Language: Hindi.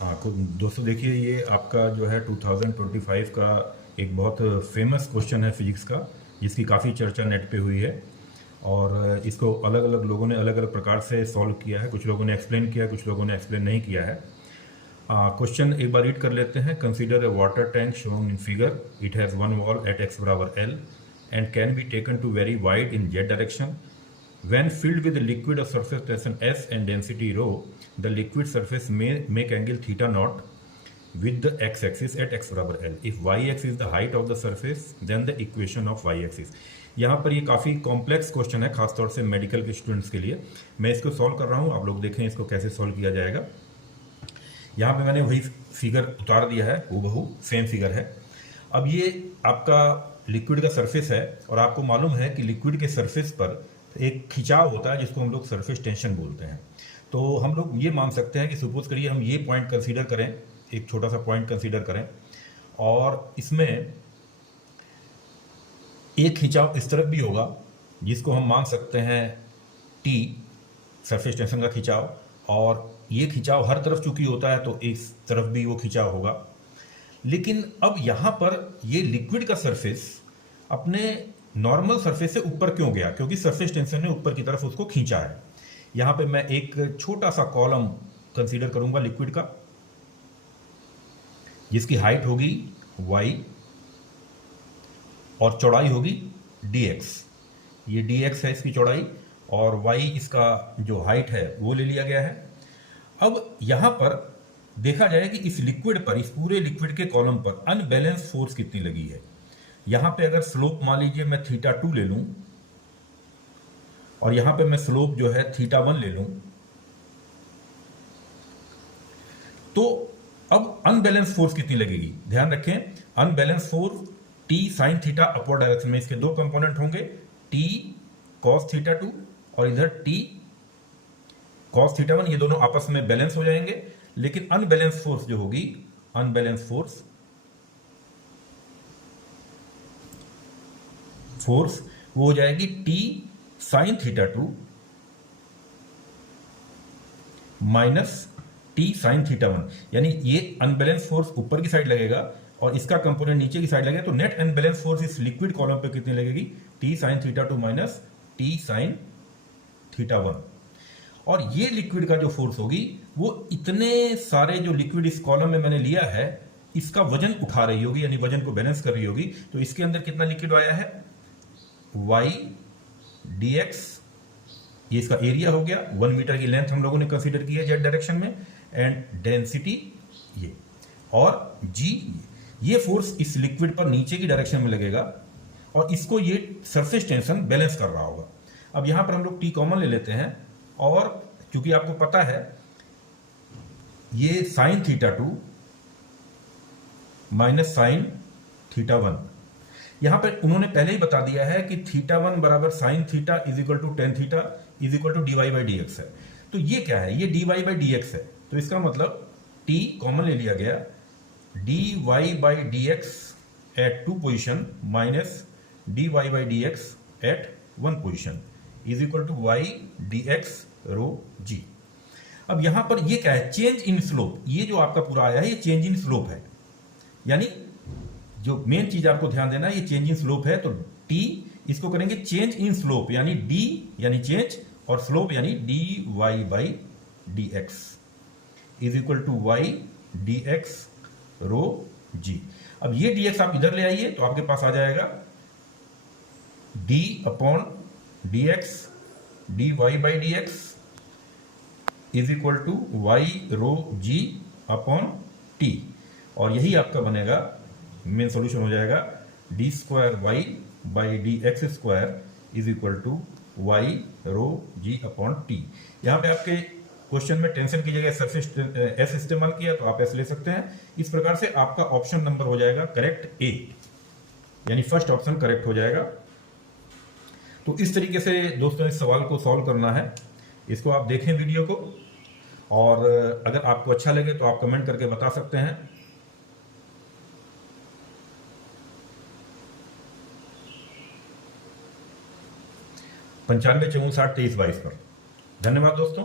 हाँ दोस्तों देखिए, ये आपका जो है 2025 का एक बहुत फेमस क्वेश्चन है फिजिक्स का, जिसकी काफ़ी चर्चा नेट पे हुई है। और इसको अलग अलग लोगों ने अलग अलग प्रकार से सॉल्व किया है। कुछ लोगों ने एक्सप्लेन किया, कुछ लोगों ने एक्सप्लेन नहीं किया है। क्वेश्चन एक बार रीड कर लेते हैं। Consider a water tank shown in figure. It has one wall at x बराबर l and can be taken to very wide in z direction. When filled with liquid of surface tension S and density rho, the liquid surface may make angle theta naught with the x-axis at x बराबर l. If y-axis is the height of the surface, then the equation of y-axis. यहाँ पर ये काफ़ी कॉम्प्लेक्स क्वेश्चन है, खासतौर से मेडिकल के स्टूडेंट्स के लिए। मैं इसको सॉल्व कर रहा हूँ, आप लोग देखें इसको कैसे सॉल्व किया जाएगा। यहाँ पे मैंने वही फिगर उतार दिया है, हूबहू सेम फिगर है। अब ये आपका लिक्विड का सरफेस है और आपको मालूम है कि लिक्विड के सरफेस पर एक खिंचाव होता है जिसको हम लोग सरफेस टेंशन बोलते हैं। तो हम लोग ये मान सकते हैं कि सपोज करिए हम ये पॉइंट कंसीडर करें, एक छोटा सा पॉइंट कंसीडर करें और इसमें एक खिंचाव इस तरफ भी होगा जिसको हम मान सकते हैं टी, सरफेस टेंशन का खिंचाव। और ये खिंचाव हर तरफ चूंकि होता है तो इस तरफ भी वो खिंचाव होगा। लेकिन अब यहाँ पर ये लिक्विड का सरफेस अपने नॉर्मल सरफेस से ऊपर क्यों गया? क्योंकि सरफेस टेंशन ने ऊपर की तरफ उसको खींचा है। यहां पे मैं एक छोटा सा कॉलम कंसीडर करूंगा लिक्विड का, जिसकी हाइट होगी y और चौड़ाई होगी dx। ये dx है इसकी चौड़ाई और y इसका जो हाइट है वो ले लिया गया है। अब यहां पर देखा जाए कि इस लिक्विड पर, इस पूरे लिक्विड के कॉलम पर अनबैलेंस फोर्स कितनी लगी है। यहां पे अगर स्लोप मान लीजिए मैं θ2 ले लूं और यहां पे मैं स्लोप जो है θ1 ले लूं, तो अब अनबैलेंस फोर्स कितनी लगेगी? ध्यान रखें, unbalance force t sin theta upward direction में, इसके दो कंपोनेंट होंगे, t cos θ2 और इधर t cos θ1। ये दोनों आपस में बैलेंस हो जाएंगे। लेकिन अनबैलेंस फोर्स जो होगी, अनबैलेंस फोर्स वो हो जाएगी t sin θ2 minus t sin θ1। यानी ये अनबैलेंस फोर्स ऊपर की साइड लगेगा और इसका कंपोनेंट नीचे की साइड लगेगा, तो नेट अनबैलेंस फोर्स इस लिक्विड कॉलम पे कितनी लगेगी? t sin θ2 minus t sin θ1। और ये लिक्विड का जो फोर्स होगी वो इतने सारे जो लिक्विड इस कॉलम में मैंने लिया है इसका वजन उठा रही होगी, यानी वजन को बैलेंस कर रही होगी। तो इसके अंदर कितना लिक्विड आया है? y dx, ये इसका एरिया हो गया। 1 मीटर की लेंथ हम लोगों ने कंसीडर की है जेड डायरेक्शन में, एंड डेंसिटी ये, और g, ये फोर्स इस लिक्विड पर नीचे की डायरेक्शन में लगेगा और इसको ये सरफेस टेंशन बैलेंस कर रहा होगा। अब यहां पर हम लोग t कॉमन ले लेते हैं और क्योंकि आपको पता है ये sin θ2 माइनस sin θ1, यहां पर उन्होंने पहले ही बता दिया है कि θ1 बराबर sin theta is equal to ten theta is equal to dy by dx है। तो ये क्या है? ये dy बाई dx है। तो इसका मतलब t कॉमन ले लिया गया, dy by dx at 2 position minus dy by dx at 1 position is equal to y dx rho g। अब यहां पर ये क्या है? Change in slope. ये जो आपका पूरा आया है ये चेंज इन स्लोप है, यानी जो मेन चीज आपको ध्यान देना है ये चेंज इन स्लोप है। तो t इसको करेंगे चेंज इन स्लोप, यानी d यानी चेंज और स्लोप यानी dy by dx is equal to y dx rho g। अब ये dx आप इधर ले आइए तो आपके पास आ जाएगा d upon dx dy by dx is equal to y rho g upon t, और यही आपका बनेगा मेन सॉल्यूशन हो जाएगा d square y by d x square is equal to y rho g upon t. यहाँ पे आपके क्वेश्चन में टेंशन की जगह सरफेस एस इस्तेमाल किया तो आप एस ले सकते हैं। इस प्रकार से आपका ऑप्शन नंबर हो जाएगा करेक्ट ए, यानी फर्स्ट ऑप्शन करेक्ट हो जाएगा। तो इस तरीके से दोस्तों इस सवाल को सॉल्व करना है। इसको आप देखें वीडियो को, और अगर आपको अच्छा लगे तो आप कमेंट करके बता सकते हैं। 95 54 23 22 पर। धन्यवाद दोस्तों।